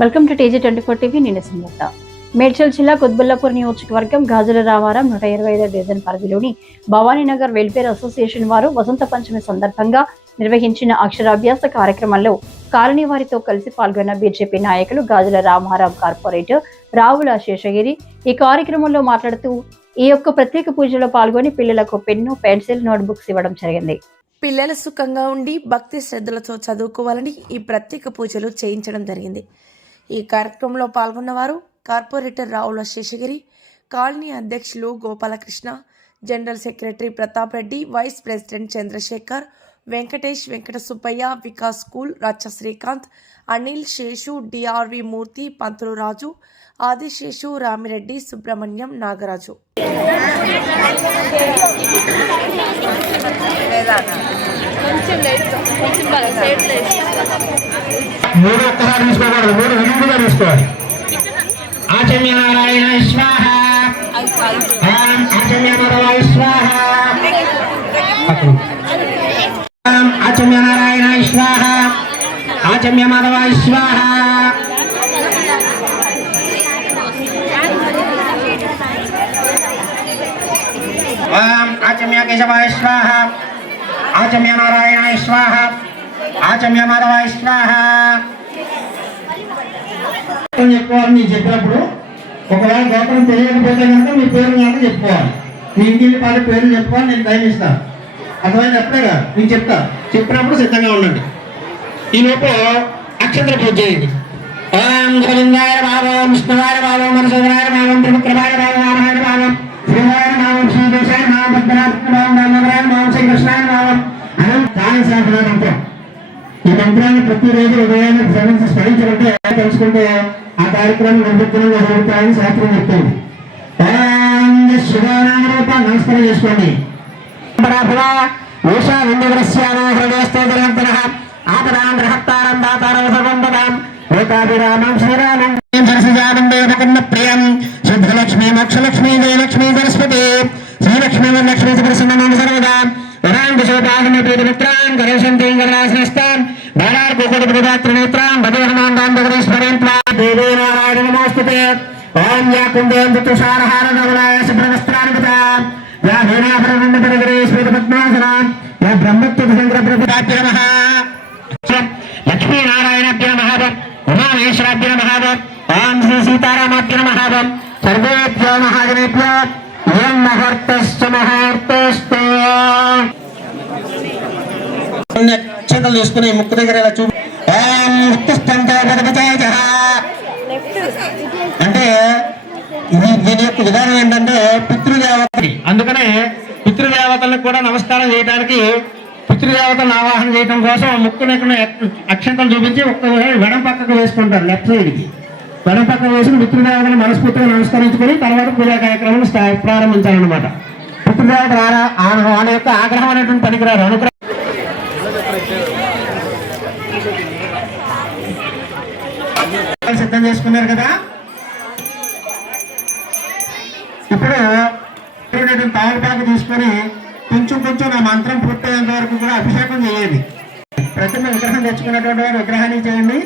Welcome to TG24 TV. నేను సుమలత. మేడ్చల్ జిల్లా కుత్బుల్లాపూర్ నియోజకవర్గం గాజుల రామారం 125 డివిజన్ పరిధిలోని భవానీనగర్ వెల్ఫేర్ అసోసియేషన్ వారు వసంత పంచమి సందర్భంగా నిర్వహించిన అక్షరాభ్యాస కార్యక్రమంలో కాలనీ వారితో కలిసి పాల్గొన్న బీజేపీ నాయకులు గాజుల రామారం కార్పొరేటర్ రావుల శేషగిరి ఈ కార్యక్రమంలో మాట్లాడుతూ ఈ యొక్క ప్రత్యేక పూజలో పాల్గొని పిల్లలకు పెన్ను, పెన్సిల్, నోట్బుక్స్ ఇవ్వడం జరిగింది. పిల్లలు సుఖంగా ఉండి భక్తి శ్రద్ధలతో చదువుకోవాలని ఈ ప్రత్యేక పూజలు చేయించడం జరిగింది. ఈ కార్యక్రమంలో పాల్గొన్నవారు కార్పొరేటర్ రావుల శేషగిరి, కాలనీ అధ్యక్షులు Gopalakrishna, general secretary Pratap Reddy, vice president Chandrasekhar, Venkatesh, Venkata Subbaiah, Vikas school, Raccha Srikanth, Anil, Seshu, డిఆర్వి మూర్తి, పంతులు రాజు, ఆదిశేషు, రామిరెడ్డి, సుబ్రహ్మణ్యం, నాగరాజు. మూడు ఒక్కసారి తీసుకోకూడదు, మూడు విలువగా తీసుకోవాలి. ఆచమ్య నారాయణ స్వాహ, ఆచమ్య నారాయణ స్వాహ, ఆచమ్య నారాయణ స్వాహ, ఆచమ్య మాధవ స్వాహ. ఆచమ్య కేశవాయ స్వాహ, ఆచమ్య నారాయణ స్వాహ, ఆచమ్య మాధవ స్వాహ. చెప్పుకోవాలి. మీరు చెప్పినప్పుడు ఒకవేళ గోత్రం తెలియకపోతే కనుక మీ పేరు కనుక చెప్పుకోవాలి. మీ ఇంటికి పాటు పేర్లు చెప్పుకోవాలి. నేను టైం ఇస్తాను. అర్థమైంది? అప్పుడేగా నేను చెప్పినప్పుడు సిద్ధంగా ఉండండి. ఈ లోపు అక్షంతర పూజ చేయండి. ఓం గోవిందాయ భావం, విష్ణువాయ భావం, మనసోదరాయ భావం, త్రిపుత్రవాయ భావం, నారాయణ భావం, శ్రీవాయ భావం, శ్రీదేశాయ భావం, పద్మనాభ భావం, నామరాయ భావం, శ్రీకృష్ణాయ భావం అని తాళశాసన మంత్రం. ఈ మంత్రాన్ని ప్రతిరోజు ఉదయాన్ని స్మరించుకుంటే తెలుసుకుంటే ఆ కార్యక్రమం నిర్విఘ్నంగా జరుగుతాయని శాస్త్రం చెప్తుంది. శుభానామరూప నమస్కారం చేసుకోండి. ప్రియం శుద్ధలక్ష్మీ మోక్షలక్ష్మీ జయలక్ష్మీ సరస్వతి శ్రీలక్ష్మీ వరలక్ష్మీ సుప్రసన్న సర్వదా లక్ష్మీనారాయణభ్య మహాభం, ఉమామహేశ్వరాభ్య మహాభం, ఓం శ్రీ సీతారామాభ్య మహాభం, సర్వేభ్యో మహాజనేభ్యో ఓం ముహూర్తస్సు ముహూర్తస్తు. అక్షంతలు తీసుకుని ముక్కు దగ్గర ఇలా చూపు. అంటే దీని యొక్క విధానం ఏంటంటే పితృదేవతని, అందుకనే పితృదేవతలకు కూడా నమస్కారం చేయడానికి పితృదేవతలను ఆవాహన చేయడం కోసం ముక్కుని అక్షంతలు చూపించి ఒక్క వెడం పక్కకు వేసుకుంటారు. లెఫ్ట్ సైడ్కి వెడం పక్కకు వేసుకుని పితృదేవతను మనస్ఫూర్తిగా నమస్కరించుకొని తర్వాత పూజా కార్యక్రమం ప్రారంభించాలన్నమాట. పితృదేవత వాళ్ళ యొక్క ఆగ్రహం అనేటువంటి పనికిరారు, అనుగ్రహం. సిద్ధం చేసుకున్నారు కదా. ఇప్పుడు తామలపాకు తీసుకొని కొంచెం నా మంత్రం పూర్తయ్యేంత వరకు కూడా అభిషేకం చేయండి. ప్రతిమ విగ్రహం తెచ్చుకున్నటువంటి వారు విగ్రహాన్ని చేయండి.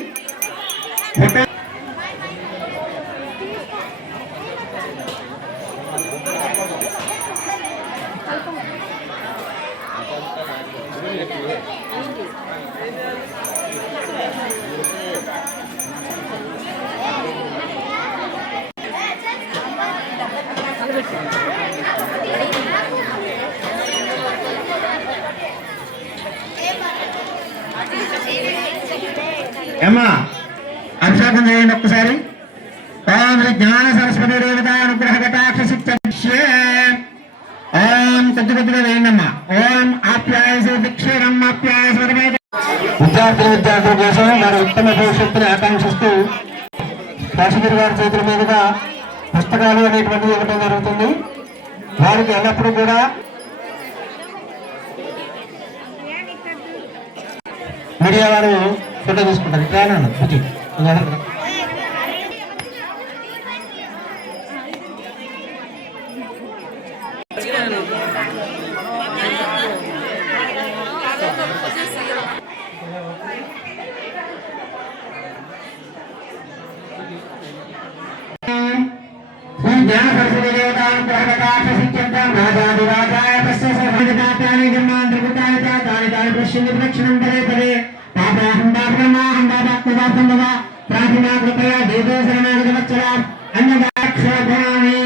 ఏమా అభిషేకం చేయండి ఒక్కసారి. ఓం జ్ఞాన సరస్వతి దేవత అనుగ్రహ కటాక్ష శిక్షే. ఓం కొద్దిగా వేయండమ్మా. ఓం ఆప్యాయసే దిక్షేరం ఆప్యాయస. విద్యార్థుల కోసం వారి ఉత్తమ భవిష్యత్తుని ఆకాంక్షిస్తూ శాసగిరి గారి చేతుల మీదుగా పుస్తకాలు అనేటువంటివి ఇవ్వడం జరుగుతుంది. వారికి ఎల్లప్పుడూ కూడా మీడియా వారు ఫోటో తీసుకుంటారు. ఇట్లా జ్ఞాన సరస్వతి దేవతానుగ్రహకటాక్షసిద్ధ్యర్థం రాజాదిరాజాయ తస్య సర్వజాతాని జన్మాన్ త్రిపుతాయ చ తాని తాని పశ్యంతి ప్రదక్షిణం పదే పదే పాపాహం పాపకర్మాహం పాపాత్మదార్థం వద ప్రార్థనా కృపయా దేవో శరణాగతవత్సలా అన్నదాక్షోభామి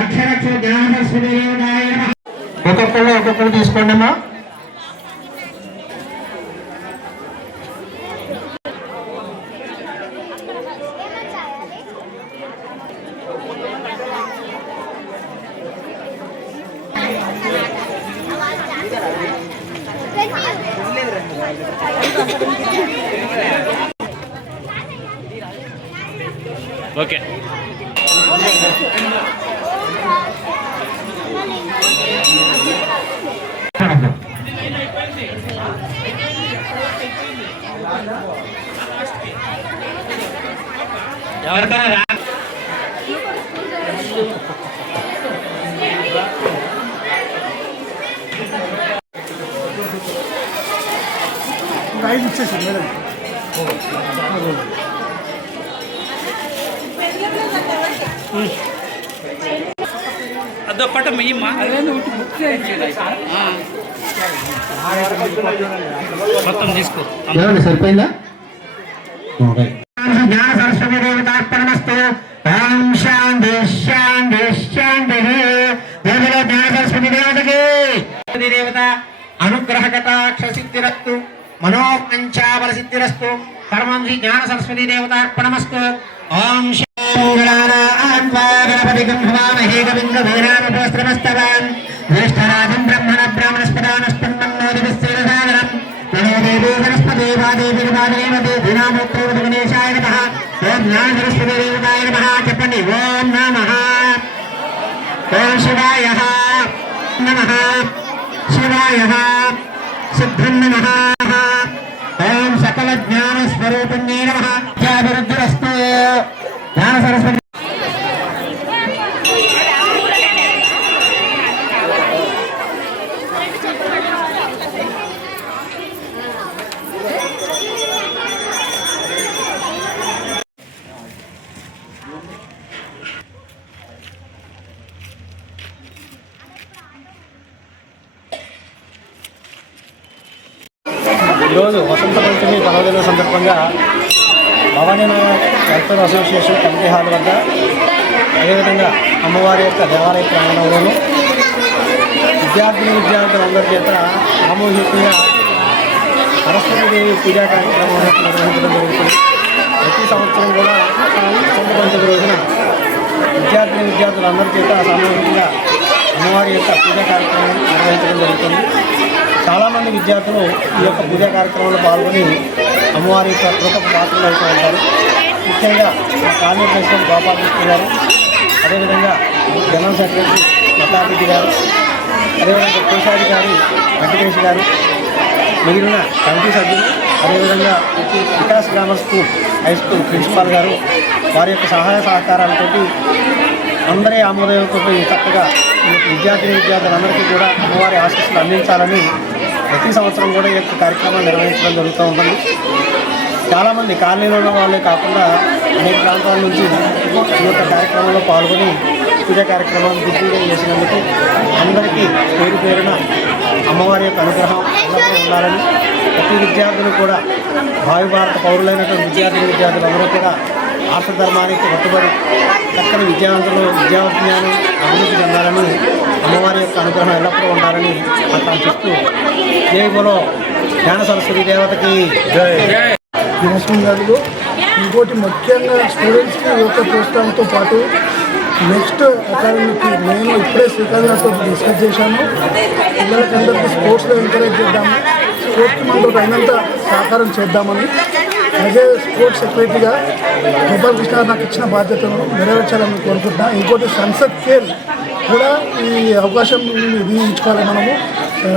రక్ష రక్ష జ్ఞాన సరస్వతి దేవతాయ నమః. ఒక్కొక్కరు తీసుకోండి అమ్మా. ఓకే ఎవరికైనా ఐదు ఇచ్చేసి మేడం అదొక్కట మెయ్యమ్మా మొత్తం తీసుకో. సరిపోయిందా? జ్ఞాన సరస్వతి దేవతార్పణమస్తు. ఓం శాంతి శాంతి శాంతి. దేవత జ్ఞాన సరస్వతి దేవతకి దేవత అనుగ్రహకటాక్షసిద్ధిరస్తు మనోపంచాబల సిద్ధిరస్తు. పరమం శ్రీ జ్ఞాన సరస్వతి దేవతార్పణమస్తు. ఓం గణపతి గంభవామహే గవింద వీరామపోస్త్రమస్తవాన్ జ్యేష్ఠరాజం బ్రహ్మణ బ్రాహ్మణస్పదానస్పన్నోదివిశ్చేరసాదనం నమో దేవీ వనస్పతే వాదేవి వాదేవతే దినామోత్రో గణేశాయ నమః. ఓం జ్ఞాన సరస్వతి దేవతాయ నమః. చెప్పండి. ఓం నమః. ఓం శివాయ నమః. శివాయ సిద్ధం నమః. ఓం సకల జ్ఞాన స్వరూపిణ్యే నమః. జ్ఞానవృద్ధిరస్తు. జ్ఞాన సరస్వతి ఈరోజు వసంత పంచమి పర్వదిన సందర్భంగా Bhavani welfare association committee hall వద్ద అదేవిధంగా అమ్మవారి యొక్క దేవాలయ ప్రాంగణంలోనూ విద్యార్థులందరి చేత సామూహికంగా సరస్వతీదేవి పూజా కార్యక్రమం నిర్వహించడం జరుగుతుంది. ప్రతి సంవత్సరం కూడా వసంత పంచమి రోజున విద్యార్థులందరి చేత సామూహికంగా అమ్మవారి యొక్క పూజా కార్యక్రమం నిర్వహించడం జరుగుతుంది. చాలామంది విద్యార్థులు ఈ యొక్క పూజా కార్యక్రమంలో పాల్గొని అమ్మవారి యొక్క కృపకు పాత్రలు అవుతూ ఉంటారు. ముఖ్యంగా కాలనీ ప్రెసిడెంట్ గోపాలకృష్ణ గారు, అదేవిధంగా జనరల్ సెక్రటరీ ప్రతాపరెడ్డి గారు, అదేవిధంగా కోశాధికారి వెంకటేష్ గారు, మిగిలిన కమిటీ సభ్యులు, అదేవిధంగా Vikas grammar school high school principal గారు వారి యొక్క సహాయ సహకారాలతో అందరి ఆమోదంతో చక్కగా విద్యార్థులందరికీ కూడా అమ్మవారి ఆశీస్సులు అందించాలని ప్రతి సంవత్సరం కూడా ఈ యొక్క కార్యక్రమాన్ని నిర్వహించడం జరుగుతూ ఉంటుంది. చాలామంది కాలనీలో ఉన్న వాళ్ళే కాకుండా అనేక ప్రాంతాల నుంచి ఈ యొక్క కార్యక్రమంలో పాల్గొని పూజా కార్యక్రమాన్ని దిగ్విజయం చేసినందుకు అందరికీ పేరు పేరున అమ్మవారి యొక్క అనుగ్రహం ఎల్లప్పుడూ ఉండాలని, ప్రతి విద్యార్థులు కూడా భావి భారత పౌరులైనటువంటి విద్యార్థులందరూ కూడా ఆర్షధర్మానికి కట్టుబడి చక్కని విద్యాజ్ఞానం అభివృద్ధి చెందాలని, అమ్మవారి యొక్క అనుగ్రహం ఎల్లప్పుడూ ఉండాలని అట్లా చెప్తూ జై బోలో జ్ఞాన సరస్వతి దేవతకి దినసుందరులు. ఇంకోటి ముఖ్యంగా స్టూడెంట్స్కి ఈ యొక్క ప్రోత్సాహంతో పాటు నెక్స్ట్ అకాడమీకి నేను ఇప్పుడే శ్రీకాంత్తో డిస్కస్ చేశాను. పిల్లలకందరికీ స్పోర్ట్స్లో ఎంకరేజ్ చేద్దాము, స్పోర్ట్స్కి మనతో అయినంత సహకారం చేద్దామని. అలాగే స్పోర్ట్స్ సెక్రటరీగా గోపాలకృష్ణ గారు నాకు ఇచ్చిన బాధ్యతను నెరవేర్చాలని కోరుకుంటున్నా. ఇంకోటి సంసద్ ఖేల్ కూడా ఈ అవకాశం వినియోగించుకోవాలి మనము.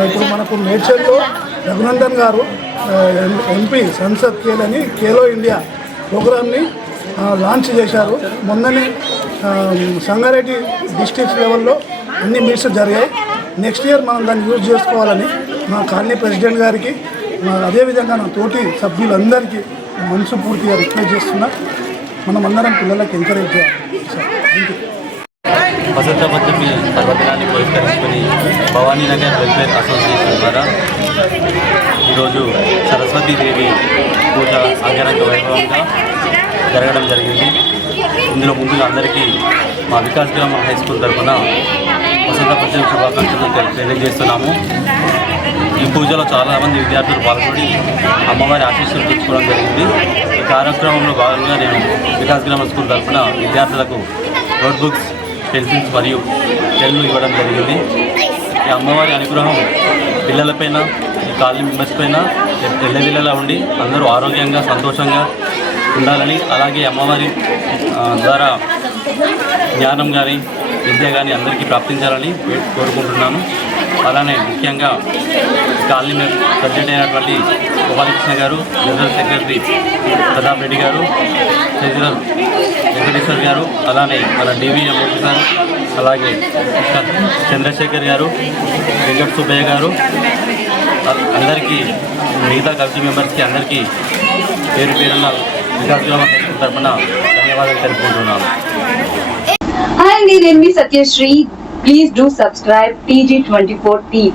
ఇప్పుడు మనకు నేచర్లో రఘునందన్ గారు ఎంపీ సంసద్ ఖేల్ అని ఖేలో ఇండియా ప్రోగ్రామ్ని లాంచ్ చేశారు. మొన్ననే సంగారెడ్డి డిస్ట్రిక్ట్ లెవెల్లో అన్ని మీట్స్ జరిగాయి. నెక్స్ట్ ఇయర్ మనం దాన్ని యూజ్ చేసుకోవాలని మా కాలనీ ప్రెసిడెంట్ గారికి, అదేవిధంగా నా తోటి సభ్యులందరికీ మనసు పూర్తిగా రిక్వెస్ట్ చేస్తున్నా. మనం అందరం పిల్లలకి ఎంకరేజ్ చేయాలి. Thank you. వసంత పంచమి పర్వదినాన్ని పురస్కరించుకొని భవానీనగర్ వెల్ఫేర్ అసోసియేషన్ ద్వారా ఈరోజు సరస్వతీదేవి పూజ అంగరంగ వైభవంగా జరగడం జరిగింది. ఇందులో ముందుగా అందరికీ మా వికాస్ గ్రామ హై స్కూల్ తరఫున వసంత పంచమి శుభాకాంక్షలు తెలియజేస్తున్నాము. ఈ పూజలో చాలామంది విద్యార్థులు పాల్గొని అమ్మవారి ఆశీస్సులు తెచ్చుకోవడం జరిగింది. ఈ కార్యక్రమంలో భాగంగా నేను వికాస్ గ్రామ స్కూల్ తరఫున విద్యార్థులకు నోట్ బుక్స్, పెన్సిల్స్ మరియు పెన్నులు ఇవ్వడం జరిగింది. ఈ అమ్మవారి అనుగ్రహం పిల్లలపైన, కాలనీ మెంబర్స్ పైన ఎల్లవిల్లలా ఉండి అందరూ ఆరోగ్యంగా సంతోషంగా ఉండాలని, అలాగే అమ్మవారి ద్వారా జ్ఞానం కానీ విద్య కానీ అందరికీ ప్రాప్తించాలని కోరుకుంటున్నాను. అలానే ముఖ్యంగా కాలనీ ప్రెసిడెంట్ అయినటువంటి గోపాలకృష్ణ గారు, జనరల్ సెక్రటరీ ప్రతాప్ రెడ్డి గారు, ట్రెజరర్ వెంకటేశ్వర్ గారు, అలానే మన డివిఎం గారు, అలాగే చంద్రశేఖర్ గారు, వెంకట సుబ్బయ్య గారు, అందరికీ మిగతా కమిటీ మెంబర్స్కి అందరికీ పేరు పేరున్న వికాస్ గ్రామ హై స్కూల్ తరఫున ధన్యవాదాలు తెలుపుకుంటున్నాను. Hi, నేను మీ Satyasri. Please do subscribe TG24 TV.